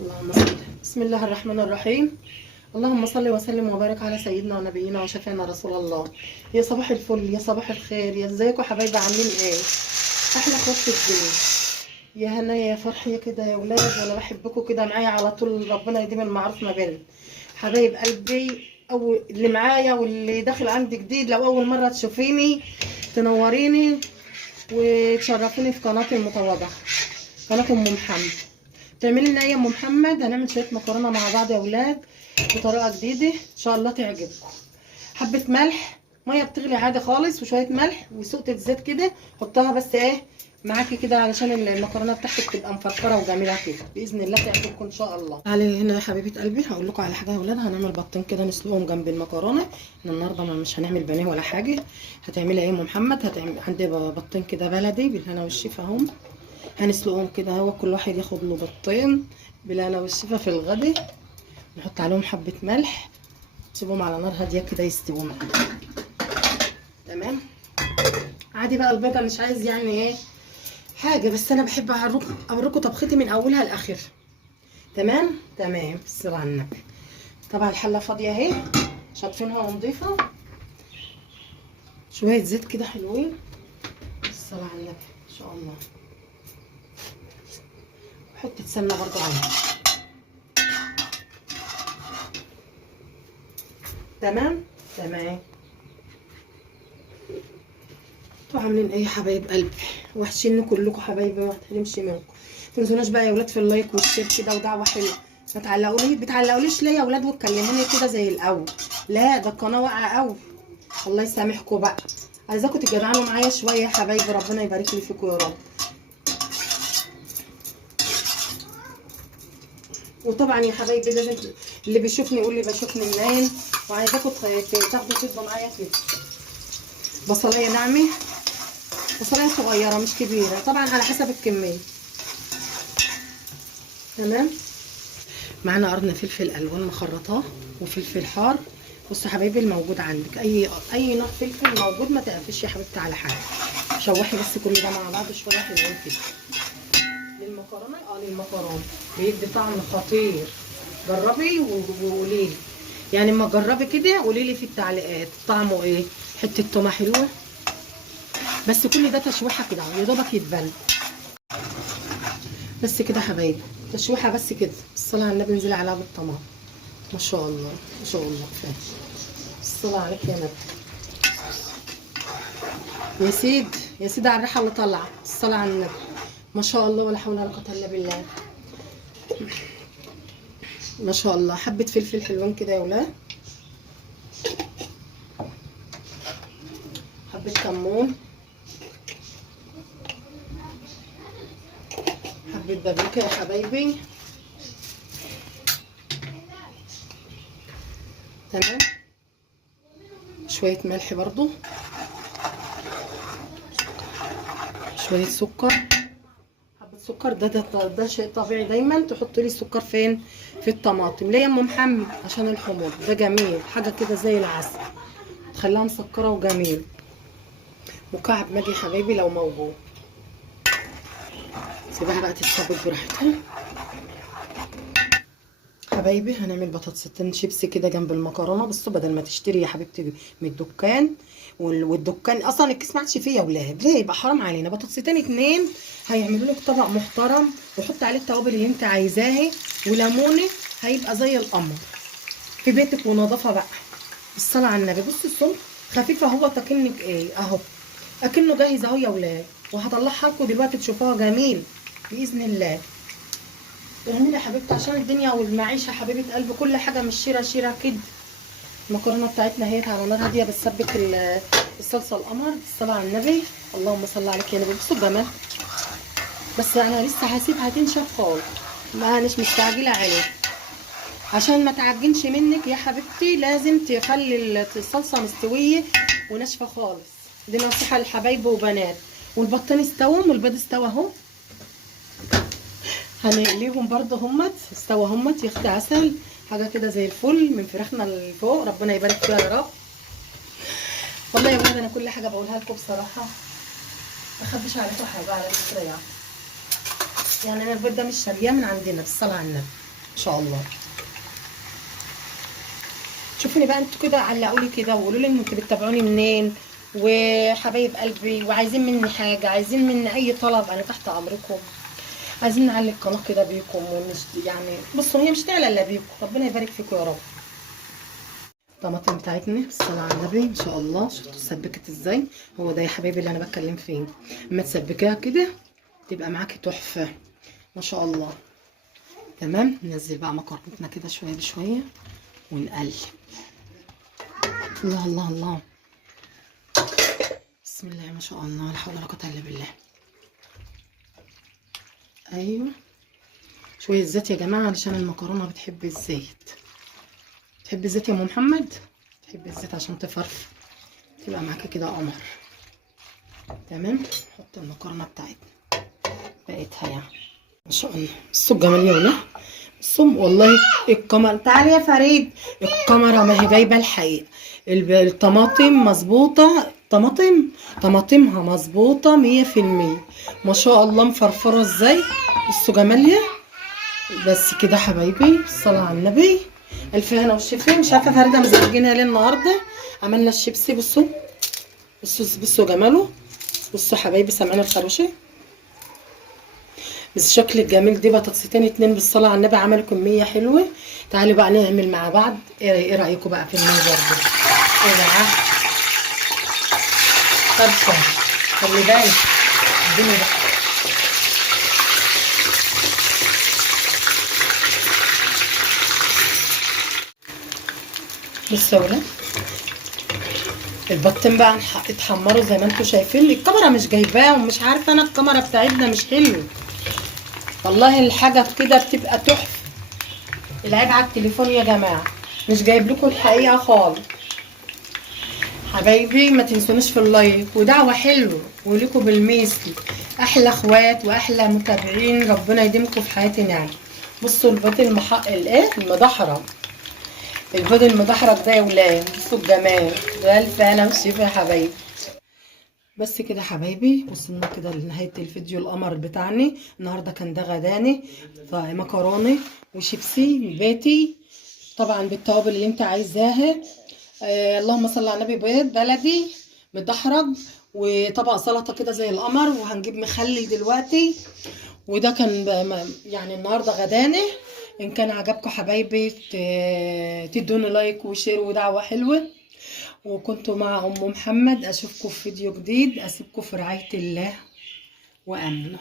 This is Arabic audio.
اللهم صل. بسم الله الرحمن الرحيم. اللهم صل وسلم وبارك على سيدنا ونبينا وشفينا رسول الله. يا صباح الفل، يا صباح الخير، يا ازيكم حبايبي، عاملين ايه؟ احلى اخوات في الدنيا. يا هنا يا فرحيه كده يا ولاد، وانا بحبكم كده معايا على طول، ربنا يديم المعروف ما بيننا. حبايب قلبي، او اللي معايا واللي داخل عندي جديد، لو اول مره تشوفيني تنوريني وتشرفيني في قناتي المتواضعه، قناه ام محمد. تعملي لنا ايه يا ام محمد؟ هنعمل شويه مكرونه مع بعض يا ولاد بطريقه جديده ان شاء الله تعجبكم. حبه ملح، ميه بتغلي عادي خالص، وشويه ملح وسقطه زيت كده، حطها بس ايه معاكي كده علشان المكرونه بتاعتك تبقى مفرفره وجميله كده باذن الله تعجبكم ان شاء الله. تعالي هنا يا حبيبه قلبي، هقول لكم على حاجه يا ولاد. هنعمل بطين كده نسلقهم جنب المكرونه. احنا النهارده مش هنعمل بانيه ولا حاجه. هتعملي ايه يا ام محمد؟ هتعمل عندي بطين كده بلدي بالهنا والشفا اهم. هنسلقهم كده، هو كل واحد ياخد له بيضتين بالهنا والشفا في الغدا. نحط عليهم حبه ملح، نسيبهم على نار هاديه كده يستووا معانا. تمام. عادي بقى البيضه مش عايز يعني ايه حاجه، بس انا بحب اوريكم طبختي من اولها لاخرها. تمام تمام. الصلاه على النبي. طبعا الحله فاضيه اهي، شاطفينها ونضيفه. شويه زيت كده حلوين. الصلاه على النبي ان شاء الله. حته سمنه برضو عليها. تمام تمام. انتوا عاملين ايه يا حبايب قلبي؟ وحشين كلكم حبايبي، ما تحرمش منكم. متنسوناش بقى يا ولاد في اللايك والشير كده ودعوه حلوه. ما بتعلقوليش ليه يا ولاد وتكلموني كده زي الاول؟ لا ده القناه واقعه قوي. الله يسامحكم بقى. عايزاكم تجدعنوا معايا شويه يا حبايبي، ربنا يبارك لي فيكم يا رب. وطبعا يا حبايبي لازم اللي بيشوفني يقول لي بشوفني منين. وعايزاكم تاخدوا تدوا معايا كده بصلايه ناعمه، بصلايه صغيره مش كبيره، طبعا على حسب الكميه. تمام. معانا قرن فلفل الوان مخرطاه وفلفل حار. بصوا يا حبايبي، الموجود عندك اي نوع فلفل موجود، ما تقفش يا حبيبتي على حاجه. شوحي بس كل ده مع بعض شويه حلوين كده. للمكرونه للمكرونه بيدي طعم خطير. جربي وقولي لي، يعني اما تجربي كده قولي لي في التعليقات طعمه ايه. حته تومه حلوه. بس كل ده تشويحه كده يا دوبك يتبل. بس كده حبايبي، تشويحه بس كده. الصلاه على النبي، انزلي عليها بالطماطم. ما شاء الله ما شاء الله. كفايه. الصلاه عليك يا نبي. يا سيد يا سيد على الريحه اللي طالعه. الصلاه على النبي. ما شاء الله ولا حول ولا قوه الا بالله. ما شاء الله. حبه فلفل حلوين كده يا ولاد. حبه كمون. حبه بابريكا يا حبايبي. تمام. شويه ملح برضو. شويه سكر. حبه سكر. ده شيء طبيعي، دايما تحط لي السكر فين؟ في الطماطم. ليه يا ام محمد؟ عشان الحموضه. ده جميل، حاجه كده زي العسل، تخليها مسكره وجميل. مكعب ماجي يا حبايبي لو موجود. سيبها بقى تتسبك براحتها. حبايبي هنعمل بطاطستين شيبسي كده جنب المكرونه. بصوا، بدل ما تشتري يا حبيبتي من الدكان، والدكان اصلا الكيس ما عادش فيه يا ولاد، ليه؟ يبقى حرام علينا. بطاطستين اتنين هيعملوا لك طبق محترم، وحط عليه التوابل اللي انت عايزاها، وليمونه، هيبقى زي القمر في بيتك ونظافه بقى. الصلاه على النبي. بصوا السمك خفيفه اهو، تكنك ايه اهو، اكنه جاهز اهو يا ولاد. وهطلعها لكم دلوقتي تشوفوها جميل باذن الله. اعملي يا حبيبتي عشان الدنيا والمعيشه حبيبه قلبي، كل حاجه مش شيره كده. المكرونه بتاعتنا اهي على نار هاديه، بتسبك الصلصه القمر. الصلاه على النبي. اللهم صل عليك يا نبي. بصوا الجمال. بس انا لسه هسيبها تنشف خالص، ما اناش مستعجله عليه عشان ما تعجنش منك يا حبيبتي. لازم تخلي الصلصه مستويه وناشفه خالص. دي نصيحه لحبايبي وبنات. والبطين استوى والبيض استوى اهو. هنقليهم برضه همت استوى همت يا اختي. عسل، حاجه كده زي الفل من فراخنا اللي فوق، ربنا يبارك فيها يا رب. والله يا ولاد انا كل حاجه بقولها لكم بصراحه، ما اخبيش عليكم حاجه على فكره يعني انا البيض ده مش شارياه من عندنا. بالصلاه على النبي. ان شاء الله. شوفوني بقى انتوا كده، علقوا لي كده وقولوا لي انتوا بتتابعوني منين، وحبايب قلبي وعايزين مني حاجه، عايزين مني اي طلب، انا تحت امركم. عايزين نعلي القناه كده بيكم، ومش يعني بصوا هي مش تعلى الا بيكم، ربنا يبارك فيكم يا رب. الطماطم بتاعتنا بالصلاه على النبي ان شاء الله. شفتوا اتسبكت ازاي؟ هو ده يا حبايبي اللي انا بتكلم فيه. اما تسبكيها كده تبقى معاكي تحفه ما شاء الله. تمام. ننزل بقى مكرونتنا كده شويه بشويه ونقلب. الله الله الله، بسم الله ما شاء الله، لا حول ولا قوه الا بالله. ايوه، شويه زيت يا جماعه علشان المكرونه بتحب الزيت. تحب الزيت يا ام محمد؟ تحب الزيت عشان تفرفر تبقى معاكي كده قمر. تمام. نحط المكرونه بتاعتنا بقيتها يعني ما شاء الله. بصوا الجمال يا ولاد، بصوا والله. الكاميرا تعالي يا فريد، الكاميرا ما هي جايبه الحقيقه. الطماطم مظبوطه، طماطمها مظبوطه 100%. ما شاء الله مفرفره ازاي. بصوا جمالها. بس كده حبايبي الصلاه على النبي. الف هنا والشفا. مش عارفه فريده مزوجينها ليه النهارده. عملنا الشيبسي. بصوا بصوا جماله. بصوا حبايبي، سامعين الخروشه بس الشكل الجميل دي. بطاطستين اتنين بالصلاه على النبي عملوا كميه حلوه. تعالوا بقى نعمل مع بعض. ايه رايكم بقى في المنظر ده؟ ايه بقى؟ طرشه. خلي بالك اديني بقى. بصوا يا ولاد، البطين بقى اتحمروا زي ما انتم شايفين. الكاميرا مش جايباه ومش عارفه انا، الكاميرا بتاعتنا مش حلوه والله. الحاجه كده بتبقى تحفه. العيب على التليفون يا جماعه، مش جايب لكم الحقيقه خالص. حبايبي ما تنسونيش في اللايك ودعوه حلوه وليكم بالمثل. احلى اخوات واحلى متابعين، ربنا يديمكم في حياتي نعم. بصوا البيض المدحرج. البيض المدحرج ده يا ولاد، بصوا الجمال. والف هنا وشفا يا حبايبي. بس كده حبايبي، وصلنا كده لنهايه الفيديو القمر بتاعنا النهارده. كان ده غداني مكرونه وشيبسي بيتي، طبعا بالتوابل اللي انت عايزاها. اللهم صل على النبي. بيض بلدي متدحرج، وطبق سلطه كده زي القمر، وهنجيب مخلل دلوقتي. وده كان يعني النهارده غداني. ان كان عجبكم حبايبي تدوني لايك وشير ودعوه حلوه. وكنت مع ام محمد. اشوفكم في فيديو جديد. اسيبكم في رعايه الله وامنه.